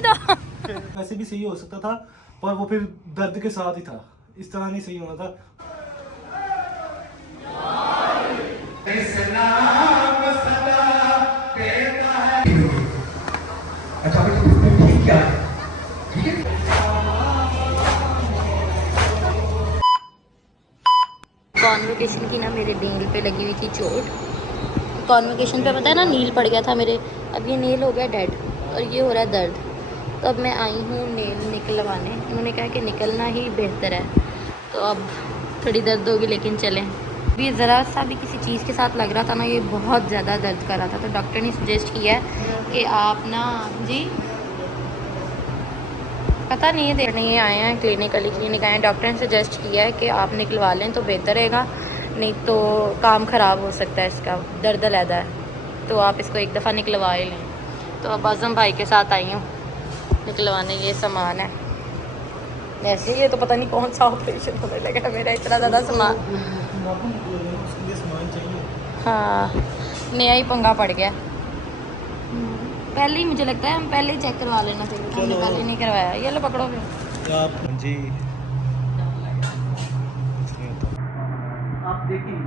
जब तो वैसे भी सही हो सकता था, पर वो फिर दर्द के साथ ही था, इस तरह नहीं सही होना था। कॉन्वोकेशन की ना मेरे नील पे लगी हुई थी चोट। कॉन्वोकेशन पे पता है ना नील पड़ गया था मेरे, अब ये नील हो गया डेड और ये हो रहा है दर्द। तो अब मैं आई हूँ नेल निकलवाने, उन्होंने कहा कि निकलना ही बेहतर है। तो अब थोड़ी दर्द होगी लेकिन चलें। ये ज़रा सा भी किसी चीज़ के साथ लग रहा था ना, ये बहुत ज़्यादा दर्द कर रहा था, तो डॉक्टर ने सजेस्ट किया है कि आप ना जी पता नहीं है देखने ये आए हैं क्लिनिक आए हैं, डॉक्टर ने सजेस्ट किया है कि आप निकलवा लें तो बेहतर रहेगा, नहीं तो काम ख़राब हो सकता है, इसका दर्द लहदा है, तो आप इसको एक दफ़ा निकलवा ही लें। तो अब आज़म भाई के साथ आई हूँ निकलवाने, ये सामान है। वैसे ये तो पता नहीं कौन सा ऑपरेशन होने लगा, मेरा इतना ज़्यादा सामान, हाँ नया ही पंगा पड़ गया। पहले ही मुझे लगता है हम पहले ही चेक करवा लेना चाहिए, हमने पहले नहीं करवाया। ये लो पकड़ो फिर आप जी, आप देखिए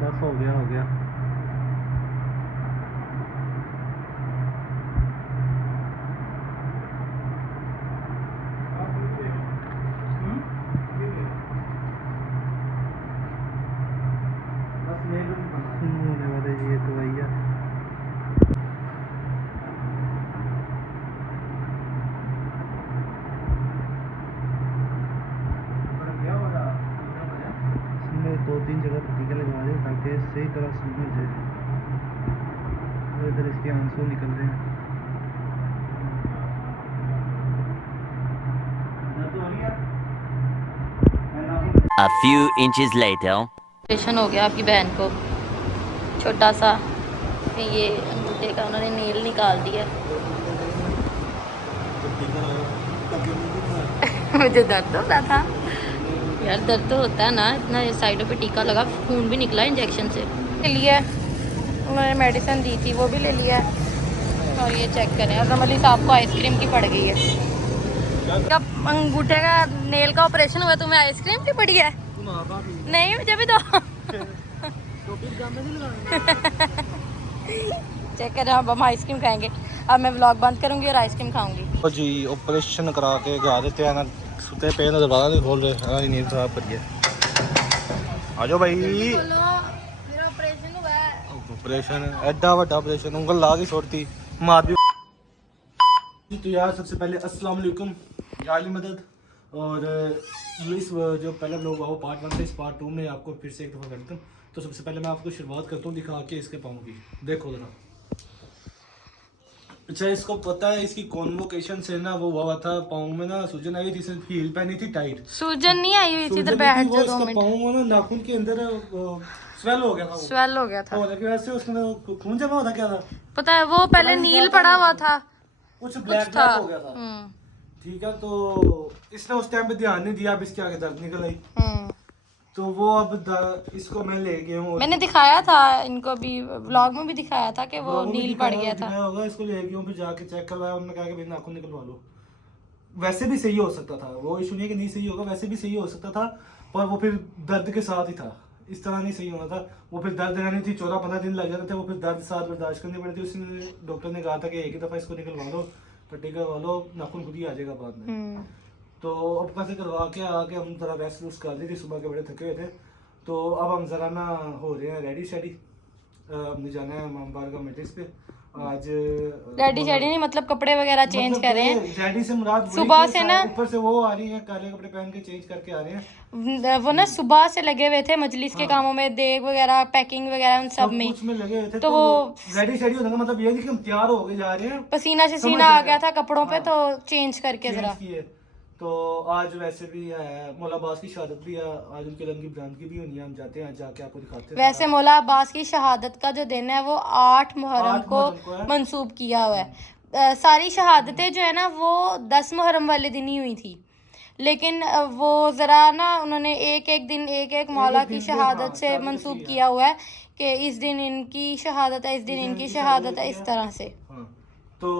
बस हो गया। होने वाले ये तो भैया इसमें 2-3 जगह टीका लगवा रहे ताकि सही तरह समझ जाए। इधर इसके आंसू निकल रहे हैं। A few inches later. Operation हो गया आपकी बहन को छोटा सा, ये अंगूठे का उन्होंने नेल निकाल दिया। मुझे दर्द हो रहा था यार, दर्द तो होता है ना, इतना साइडों पे टीका लगा, खून भी निकला इंजेक्शन से। ले लिया उन्होंने, मेडिसिन दी थी वो भी ले लिया। और ये चेक करें आज़म अली साहब को आइसक्रीम की पड़ गई है। जब अंगूठे का नेल का ऑपरेशन हुआ तुम्हें आइसक्रीम की पड़ी है? नहीं मुझे भी तो चेक करें, अब हम आइसक्रीम खाएंगे। अब मैं व्लॉग बंद करूंगी और आइसक्रीम खाऊंगी। तो जी ऑपरेशन करा के गा देते हैं ना, सुते पे ना दरवाजा नहीं खोल रहे, नींद खराब कर गया। आ जाओ भाई, मेरा ऑपरेशन हुआ है। ऑपरेशन एडा बड़ा ऑपरेशन, उंगल ला के छोड़ती मार भी। तो यार सबसे पहले अस्सलाम वालेकुम, जाली मदद। और इस जो पहला व्लॉग हुआ वो पार्ट 1 था, इस पार्ट 2 में आपको फिर से एक दफ़ा करता हूँ। तो सबसे पहले मैं आपको शुरुआत करता हूँ दिखा के इसके पाँव की, देखो ज़रा। अच्छा इसको पता है इसकी कॉन्वोकेशन से ना वो हुआ था, पाँव में ना सूजन आई थी, सिर्फ हील पहनी थी टाइट, सूजन नहीं आई हुई थी, इधर बैठ जाओ 2 मिनट। पाँव ना नाखून के अंदर स्वेल हो गया था, स्वेल हो गया था, वैसे उसमें खून जमा होता क्या था पता है, वो पहले नील पड़ा हुआ था, कुछ ब्लैक हो गया था। ठीक है, तो इसने उस टाइम पे ध्यान नहीं दिया, अब इसके आगे दर्द निकल आई। तो वो अब इसको मैं ले गया हूँ, मैंने दिखाया था इनको भी, व्लॉग में भी दिखाया था कि वो नील पड़ गया था। होगा, इसको ले गया हूँ, फिर जाके चेक करवाया, उन्होंने कहा कि भाई नाखून निकलवा लो। वैसे भी सही हो सकता था, वो इशू नहीं कि नहीं सही होगा, वैसे भी सही हो सकता था, पर वो फिर दर्द के साथ ही था, इस तरह नहीं सही होना था। वो फिर दर्द रहनी थी, 14-15 दिन लग जाते थे, वो फिर दर्द साथ बर्दाश्त करनी पड़ी थी। उसने डॉक्टर ने कहा था कि एक ही दफ़ा इसको निकलवा लो, पट्टी करवा लो, नाखून खुद ही आ जाएगा बाद में। तो अब कैसे करवा के आके हम जरा रेस्ट वेस्ट कर ली थी, सुबह के बड़े थके हुए थे। तो अब हम जरा ना हो रहे हैं रेडी शेडी, हमने जाना है इमाम बारगाह मैट्रिक्स पे आज। रेडी शेडी नहीं मतलब कपड़े वगैरह चेंज कर रहे हैं। रेडी से मुराद सुबह से ना ऊपर से वो आ रही है, काले कपड़े पहन के चेंज करके आ रहे हैं। वो ना सुबह से लगे हुए थे मजलिस के कामों में, देग वगैरह पैकिंग वगैरह उन सब में लगे हुए थे। तो वो रेडी शेडी होने का मतलब ये नहीं कि हम तैयार हो के जा रहे हैं, पसीना शसीना आ गया था कपड़ों पे, तो चेंज करके जरा। तो आज वैसे भी है मौला अब्बास की शहादत भी है, आज उनके रंग की बरामदगी की भी होनी है, हम जाते हैं जाके आपको दिखाते हैं। वैसे मौला अब्बास की शहादत का जो दिन है वो 8 मुहर्रम को मंसूब किया हुआ है। सारी शहादतें जो है ना वो 10 मुहर्रम वाले दिन ही हुई थी, लेकिन वो ज़रा ना उन्होंने एक एक दिन एक एक मौला की शहादत से मंसूब किया हुआ है कि इस दिन इनकी शहादत है, इस दिन इनकी शहादत है, इस तरह से। हाँ, तो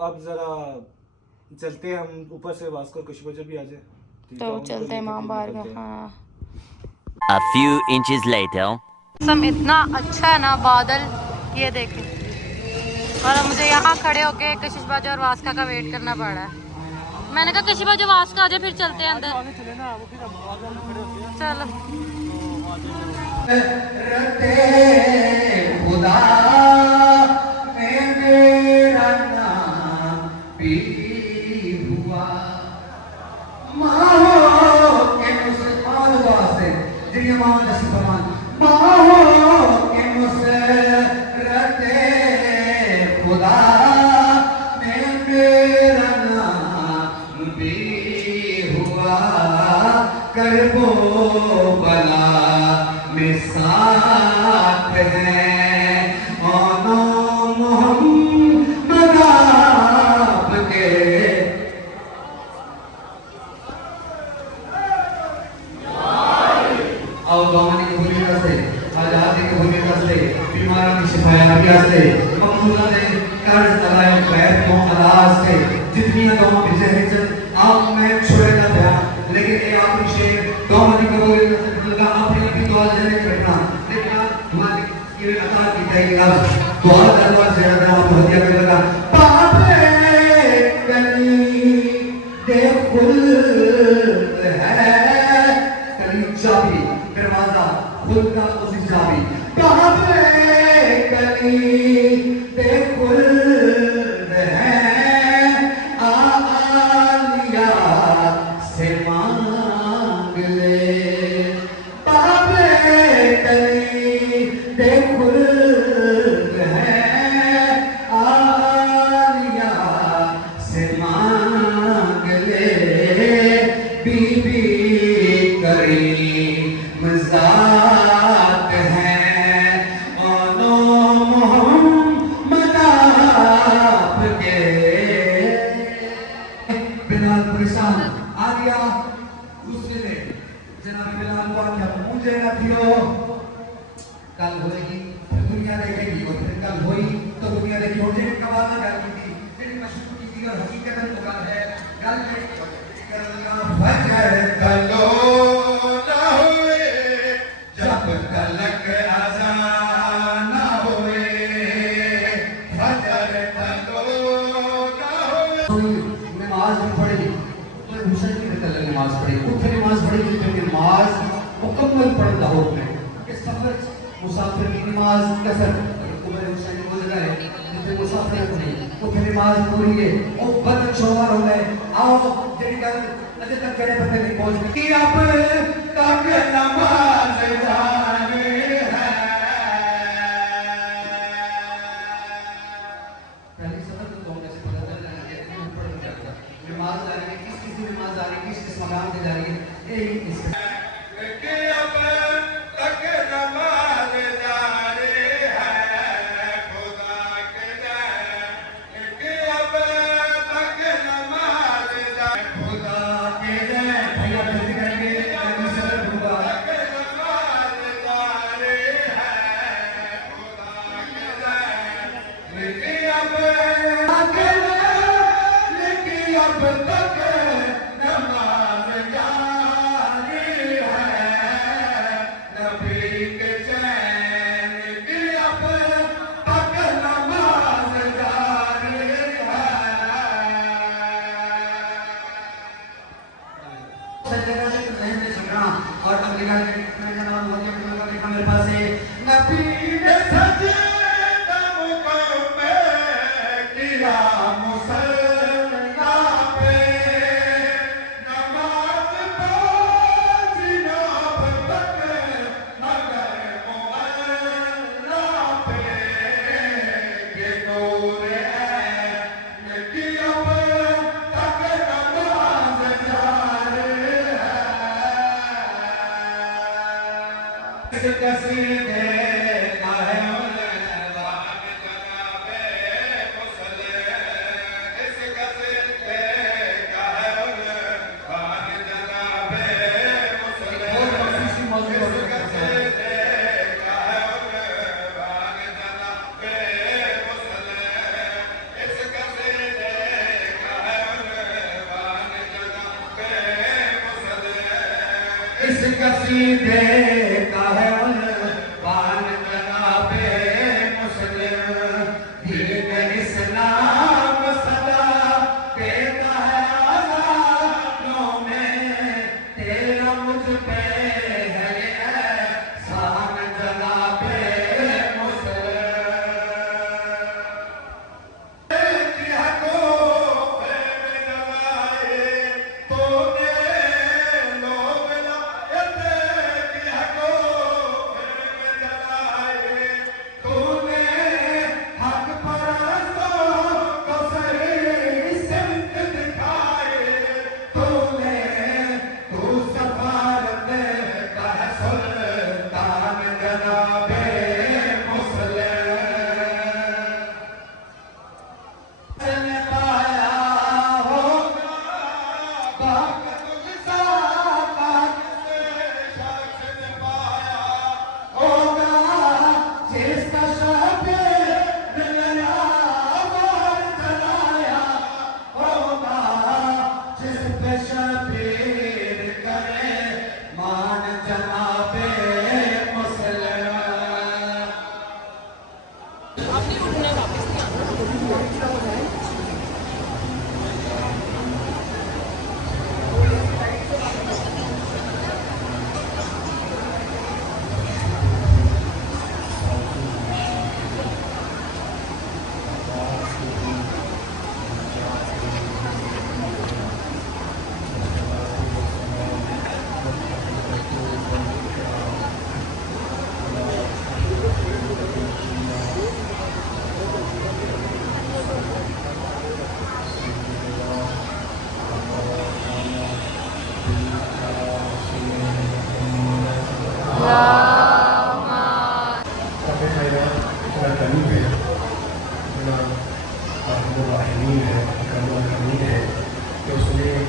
अब ज़रा चलते हैं हम ऊपर से, वास्को कुछ बजे भी आ जाए तो चलते हैं इमाम बारगाह। हाँ, A few inches later. मौसम इतना अच्छा है ना, बादल ये देखें, और अब मुझे यहाँ खड़े होके कशिश बाजा और वास्का का वेट करना पड़ रहा है। मैंने कहा कशिश बाजा वास्का आ जाए फिर चलते हैं अंदर। चलो खुदा में मेरा नाम भी हुआ माहो के मुसलमान वास्ते जिन्हें मान दसी फरमान माहो के मुसरते खुदा में मेरा नाम भी हुआ करबो बला में साथ है आना मोहम्मद आपके और गवानी की भूमिका से आजादी की भूमिका से बीमारों की शिफाया से मकसूदा ने कर्ज अदाय खैर को अलाज से जितनी दुआ भेजे हैं आप मैं छोड़े ना था लेकिन ये आखिरी शेर गवानी कबूल लगा अपनी भी दुआ देने बैठना लेकिन हमारी ये अता की जाएगी अब बहुत दरबार से ज्यादा आप हत्या करने लगा बाबे कली दे खुल्द है कली चाबी दरवाजा खुलता उसी चाबी बाबे कली दे खुल्द है आलिया से मांग ले बाबे कली दे खुल्द है आलिया से मांग ले बीबी करीम ज़ात है ओनो मोहम्मद आपके बिलाल परेशान आ गया दूसरे ने जनाब बिलाल को आख्या मुझे न दियो कल होएगी फिर दुनिया देखेगी और फिर कल होई तो दुनिया देखी हो जाएगी कवाला गल की थी तेरी मशहूर की थी और हकीकत में गल है गल करना फजर कलो ना हुए जब तलक अज़ान ना हुए फजर कलो ना हुए नमाज भी पढ़ी तो हुसैन की तलक नमाज पढ़ी उठ नमाज पढ़ी तो नमाज मुकम्मल पढ़ता हो कि सफर मुसाफिर की नमाज कसर तुम्हारे हुसैन को लगा है जिसमें मुसाफिर नहीं उठ नमाज पूरी है और बद छोड़ा हो गए आओ जेडी गल अजे तक करे पते नहीं पहुंच गई अब तक नमाज जाने है पहली सफर तो तुम कैसे पता चल रहा है कि ऊपर जाएगा नमाज जा रही है किस की नमाज जा रही है किस मकाम पे जा रही है यही इस के अब तक नमाज जा रही है खुदा के जय के अब तक नमाज जा खुदा के जय भैया जल्दी करेंगे जल्दी सफर होगा नमाज जा रही है खुदा के जय के अब लेकिन अब तक नमाज जारी है नबी के चैन की अब तक नमाज जारी है सजदा से नहीं ने सुना और अगली गाली में जनाब वली का देखा मेरे पास है नबी ने सजदा मुक़म किया मुसल्ला पे नमाज पढ़ना तक मगर मुअल्ला पे ये नूर है कि अब तक नमाज जारी है कसी देखा है कसीदे का है पान जनाबे मुस्लिम दीन इस्लाम सदा देता है आज़ादों में तेरा मुझ पे है एहसान जनाबे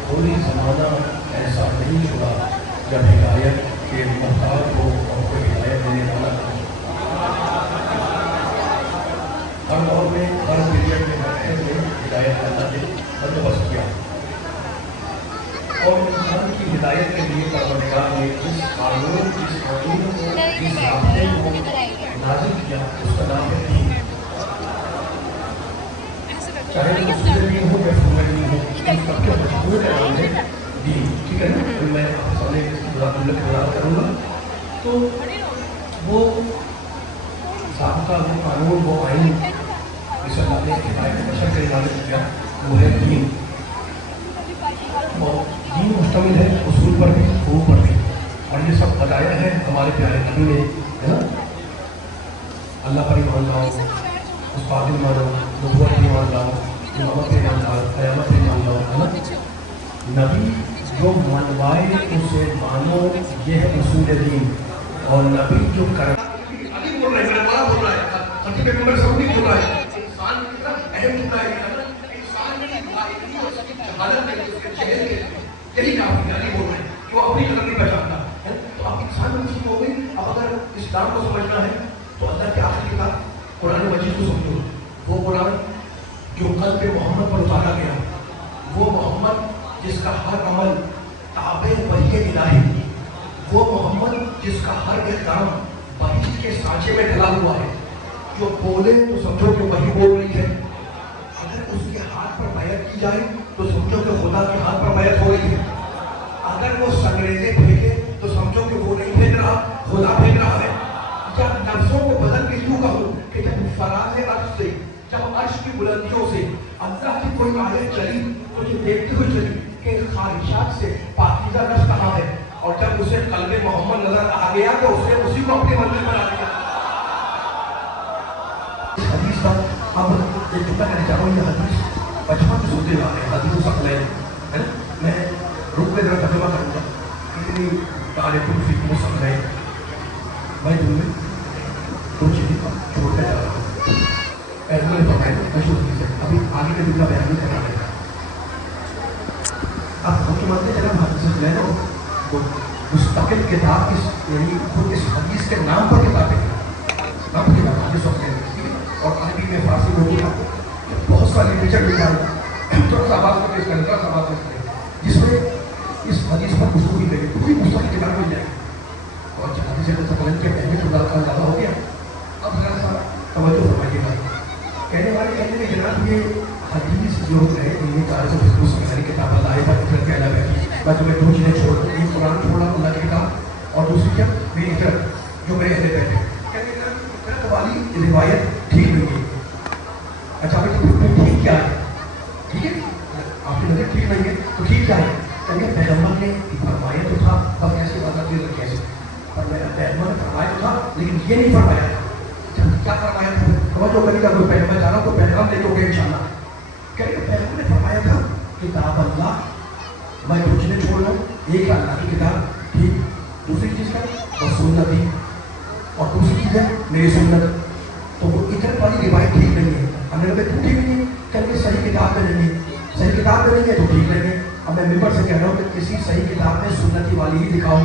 कोई ज़माना ऐसा नहीं हुआ जब हिदायत के मुख्तार को और कोई हिदायत देने वाला नहीं। हर दौर में हर पीरियड में हर एज में हिदायत करना ने बंदोबस्त किया और इंसान की हिदायत के लिए परवरदिगार ने जिस कानून को जिस ज़ाब्ते को नाज़िल किया उसका नाम है दीन। चाहे वो मुस्लिम हो या सुन्नी हो, सबके मजबूत है नाम है दीन। ठीक है ना? तो मैं सामने बुरा करूँगा तो वो ज़ाब्ता, वो कानून, वो आइन इस अल्लाह ने हिदायत बशर के नाज़िल किया, वो है दीन। और दीन मुश्तमिल है उसूल पर भी, हुकूक पर भी, और ये सब बताया है हमारे प्यारे नबी ने, है ना? अल्लाह पर ईमान लाओ, उस बातिल मानो, नबूवत पर ईमान लाओ, इमामत पर ईमान लाओ, क़यामत पर ईमान लाओ, है ना? नबी जो मनवाए उसे मानो, ये है उसूल दीन। और नबी जो कर बोल रहा है, बोल रहा है, खतीब पैगंबर सब नहीं बोल रहा है, इंसान कितना अहम होता है, इंसान में शहादत है, उसके चेहरे के यही काफी यानी बोल रहे हैं कि वो अपनी कदर नहीं पहचानता है। तो आप इंसान में चीज हो गई। अब अगर इस्लाम को समझना है तो अल्लाह के आखिरी किताब कुरान मजीद को समझो। वो कुरान जो कल पे मोहम्मद पर उतारा गया, वो मोहम्मद जिसका हर अमल ताबे वही इलाही, वो मोहम्मद जिसका हर एक काम वही के सांचे में ढला हुआ है। जो बोले तो समझो कि वही बोल रही है, अगर उसके हाथ पर बैत की जाए तो समझो कि खुदा के हाथ पर बैत हो रही है, अगर वो संग्रेजे फेंके तो समझो कि वो नहीं फेंक रहा, खुदा फेंक रहा है। जब नफ्सों को बदल के यूं कहूं कि जब फराज अर्श से, जब अर्श की बुलंदियों से अल्लाह की कोई आयत चली तो ये देखते हुए चली कि ख्वाहिशात से पाकीज़ा नफ्स कहाँ है, और जब उसे कल्बे मोहम्मद नजर आ गया तो उसने उसी को अपनी मंजिल बना दिया। हदीस का अब एक टुकड़ा कहना चाहूँ, ये हदीस बचपन से सुनते हुए हैं, हदीस है ना? मैं रुक में जरा तर्जुमा करूँगा, इतनी तारीफ़ फिक्र समझाए मैं तुम्हें दो चीज़ें छोड़कर जा रहा हूँ। मैंने बताया मशहूर चीज़ है, अभी आगे का जितना बयान नहीं करना पड़ेगा। अब हम तो मानते हैं जब हदीस जो है ना वो मुस्तकिल किताब इस यानी खुद इस हदीस के नाम पर किताब है, नाम की बात हदीस होते हैं। और अरबी में फारसी में होगा बहुत सारे लिटरेचर मिल जाएगा, थोड़ा सा आवाज़ को पेश करें, थोड़ा सा आवाज़ पेश करें, जिसमें इस हदीस पर खुशबू भी लगी, पूरी मुस्तकिल किताब मिल जाएगी। और जनाबी से तकलन के पहले खुदा का ज़्यादा हो गया। अब जरा सा तवज्जो फरमाइएगा। कहने वाले कहते हैं जनाब ये हदीस जो है इनमें 400 की किताब अल्लाह पर इतर के अलग है। मैं तुम्हें दो चीज़ें छोड़ दूँ, एक कुरान छोड़ा अल्लाह की किताब और दूसरी क्या मेरी इतर जो मेरे अहले बैठ है। कहते हैं इतरत वाली रिवायत ठीक नहीं है। अच्छा भाई ठीक क्या है? ठीक है आपकी नजर ठीक नहीं है तो ठीक क्या है? कभी पैगम्बर ने फरमाया तो था, अब कैसे बात करते हैं कैसे पर मेरा पैगम्बर ने फरमाया तो था लेकिन ये नहीं फरमाया था। क्या फरमाया था? तो कभी का कोई पैगम्बर जा रहा हूँ तो पैगाम लेके होंगे इंशाल्लाह। कभी पैगम्बर ने फरमाया था किताब अल्लाह मैं पूछने छोड़ रहा हूँ, एक अल्लाह की किताब ठीक, दूसरी चीज़ का और सुन्नत ही, और दूसरी चीज़ है मेरी सुन्नत। तो वो इतनी वाली रिवायत ठीक नहीं है। हमने कभी ठीक नहीं है कभी सही किताब में नहीं है, सही किताब में नहीं है तो ठीक नहीं है। अब मैं मिंबर से कह रहा हूँ कि किसी सही किताब में सुन्नती वाली ही दिखाओ।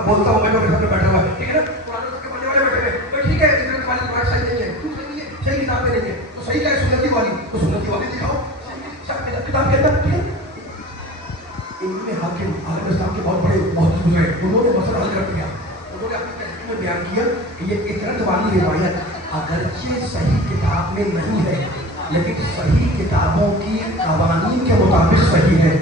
बोलता हूँ मैं बैठा हुआ ठीक है ना, पढ़ने वाले बैठे हुए तो ठीक है इतनी वाली बात सही नहीं है, क्यों सही नहीं है? सही किताब में नहीं है तो सही क्या है? सुन्नती वाली, तो सुन्नती वाली दिखाओ किताब के अंदर। ठीक है इन्होंने हाकिम आलम इस्लाम के बहुत बड़े बहुत गुजरे, उन्होंने मसला हल कर दिया। उन्होंने अपनी तहरीर में बयान किया कि ये इतरत वाली रिवायत अगरचे सही किताब में नहीं है लेकिन सही किताबों की कवानीन के मुताबिक सही है।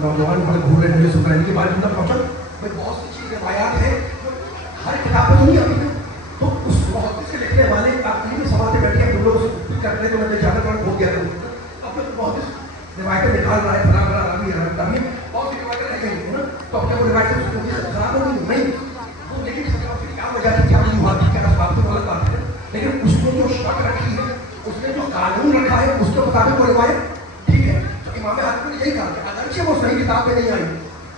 नौजवान बड़े घूम रहे मुझे सुन रहे हैं कि बात अंदर पहुंचो भाई बहुत सी चीज रिवायात है हर किताब में नहीं आती है। तो उस बहुत से लिखने वाले आखिरी में सवाल बैठे हैं, तुम लोग उसे करते तो मैंने ज्यादा थोड़ा भूल गया था। अब तो बहुत रिवायतें निकाल रहा है बना बना रामी रामी बहुत सी रिवायतें रह गई है ना, तो अपने वो रिवायतें खराब हो गई नहीं वो लेकिन क्या वजह थी क्या नहीं हुआ थी क्या बात तो गलत बात है, लेकिन उसने जो शर्त रखी है उसने जो कानून रखा है उसके मुताबिक वो रिवायत ठीक है। तो इमाम हाकिम ने यही कहा कि अगरचे वो सही किताब में नहीं आई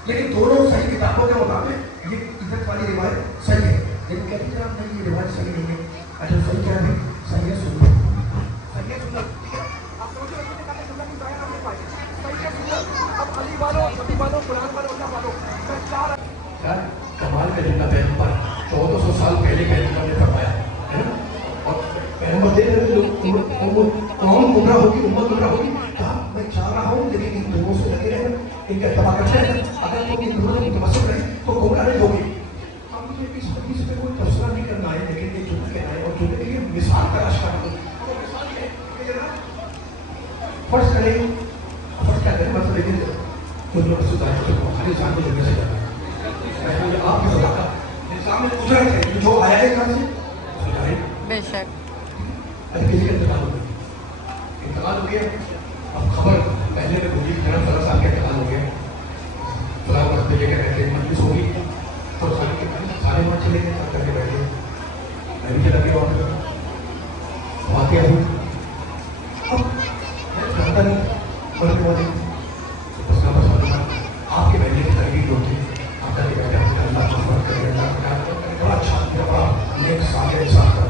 लेकिन दोनों सही किताबों के मुताबिक ये इज्जत वाली रिवायत सही है। लेकिन कहती जनाब नहीं ये रिवायत सही नहीं है। अच्छा सही क्या है? सही है सुन्नत, सही है सुन्नत। ठीक है आप सोचो इसने कहा सुन्नत की बयान हमने पाई सही है सुन्नत। अब अली वालों नबी वालों कुरान वालों अल्लाह वालों चार यार कमाल का जिंदा पैगंबर 1400 साल पहले पैगंबर ने फरमाया है ना, और पैगंबर दे रहे लोग कौन गुमराह होगी उम्मत गुमराह होगी। क्या मैं चाह रहा हूँ लेकिन इन दोनों से लगे रहे इनका इत्तेफाक करते हैं, अगर तुम इन दोनों में मुतमस्सिक रहे तो गुमराह नहीं होगी। अब मुझे इस हदीस पे कोई तबसरा नहीं करना है लेकिन ये जुम्मे कहना है और जुम्मे के लिए मिसाल तलाश करना है। तो मिसाल ये फर्ज करें फर्ज क्या करें मतलब लेकिन कुछ लोग सुधार हर इंसान को जुम्मे से जाना है आपकी खुदा का निज़ाम में गुजरा है जो आया है कहाँ से सुधारे बेशक अभी किसी का इंतकाल हो गया। अब खबर पहले में भूली जन्म 15 साल का इंतकाल हो गया। फलां वक्त पे लेकर बैठे मजलिस होगी तो सारे के सारे वहाँ चले गए सब करके बैठे मैं भी चला गया वहाँ वाकई हुई। अब मैं जानता नहीं मरने वाले आपके बैठने की तरह जो थे आपका के बैठा अल्लाह बड़ा अच्छा बड़ा नेक सागर इंसान था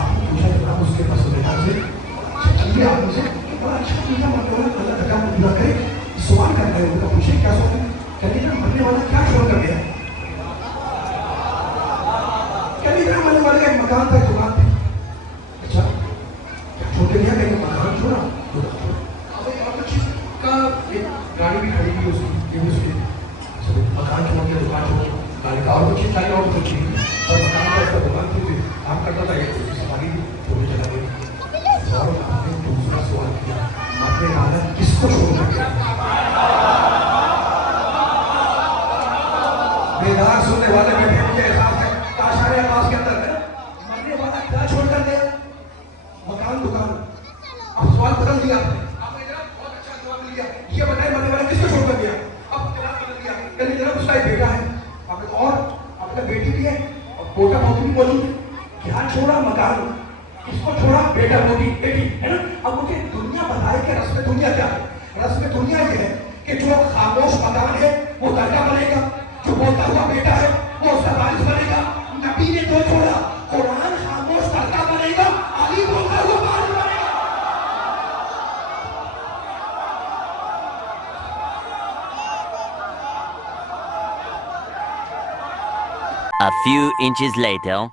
आपने पूछा जनाब उसके पास से चलिए आप मुझे बड़ा अच्छा पूछा मतलब अल्लाह तक पूरा करे सवाल कर रहे उनका पूछे क्या सवाल कभी ना मरने वाला क्या छोड़ कर गया कभी ना मरने वाले का मकान था दुकान थी अच्छा छोड़ के गया कहीं मकान छोड़ा अब एक और चीज का एक गाड़ी भी खड़ी थी उसकी ये भी उसकी मकान छोड़ के दुकान छोड़ गाड़ी का और कुछ चीज और कुछ चीज और मकान का उसका दुकान थी काम करता था एक सवारी भी छोड़ चला गया। और आपने दूसरा सवाल किया मरने वाला किसको छोड़ गया? बेदार सुनने वाले बैठे मुझे एहसास है काशारे आवाज के अंदर है मरने वाला क्या छोड़ कर गया? मकान दुकान। अब सवाल बदल दिया आपने जनाब बहुत अच्छा जवाब दिया ये बताए मरने वाला किसको छोड़ कर गया? अब जवाब बदल दिया कहीं जनाब उसका एक बेटा है आपने और अपना बेटी भी है और पोता पोती भी मौजूद है। क्या छोड़ा? मकान। किसको छोड़ा? बेटा बेटी बेटी है ना। अब मुझे दुनिया बताए कि रस्म दुनिया क्या है? रस्म दुनिया ये है कि जो खामोश मकान है वो दरगाह बनेगा, जो बोलता हुआ बेटा है वो उसका वारिस बनेगा। नबी ने जो छोड़ा कुरान खामोश दरगाह बनेगा, अली बोलता हुआ वारिस बनेगा। A few inches later.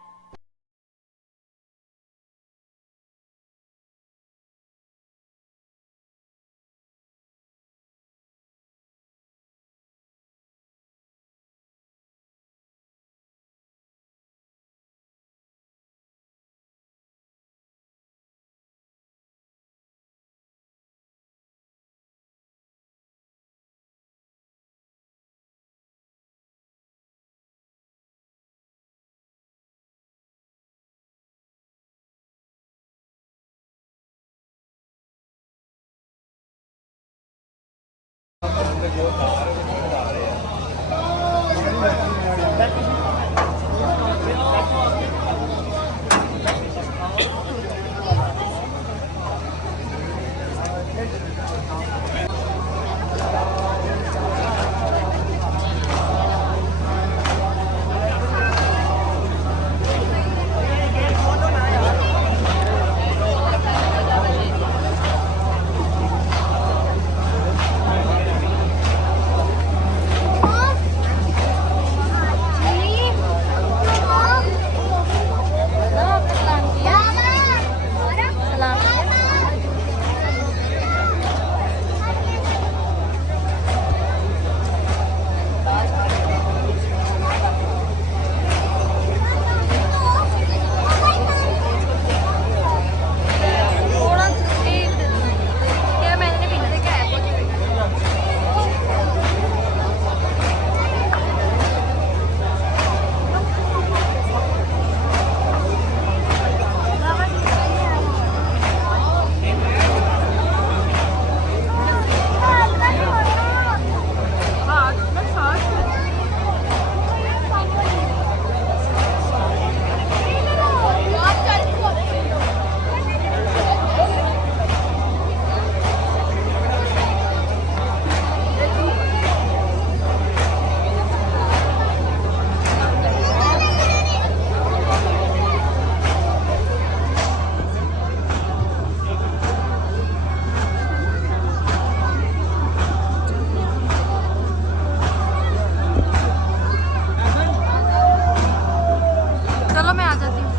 चलो मैं आ जाती हूँ,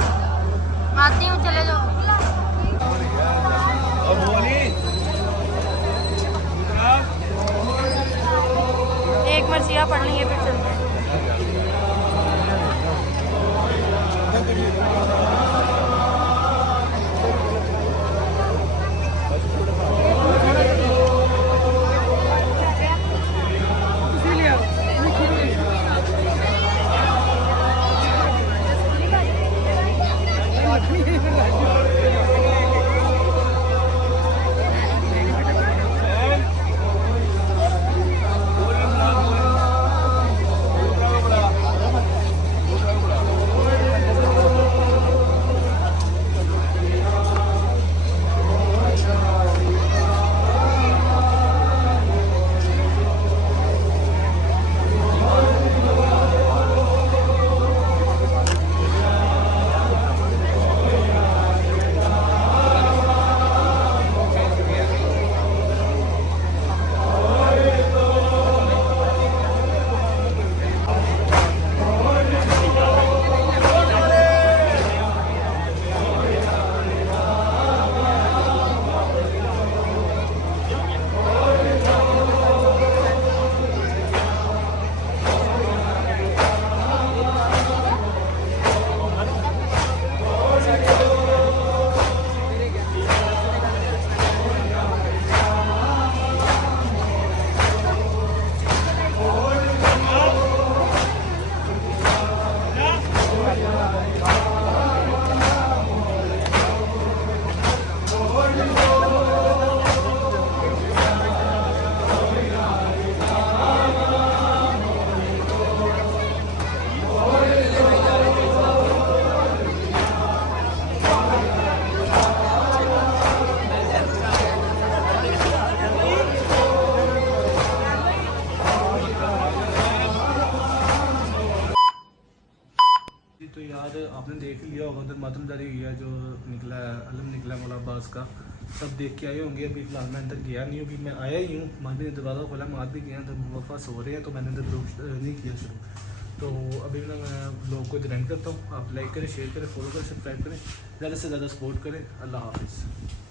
आती हूँ, चले जाओ। एक मर्सिया पढ़ लेंगे फिर चलते हैं। तो यार आपने देख लिया होगा उधर मातमदारी हुई है, जो निकला है अलम निकला है मौला अब्बास का, सब देख के आए होंगे। अभी फिलहाल मैं अंदर गया नहीं हूँ, अभी मैं आया ही हूँ। माँ ने दरवाज़ा खोला, माँ भी गया, तो वफा सो रहे हैं, तो मैंने अंदर नहीं किया शुरू। तो अभी ना मैं ब्लॉग को इधर एंड करता हूँ। आप लाइक करें, शेयर करें, फॉलो करें, सब्सक्राइब करें, ज़्यादा से ज़्यादा सपोर्ट करें। अल्लाह हाफिज़।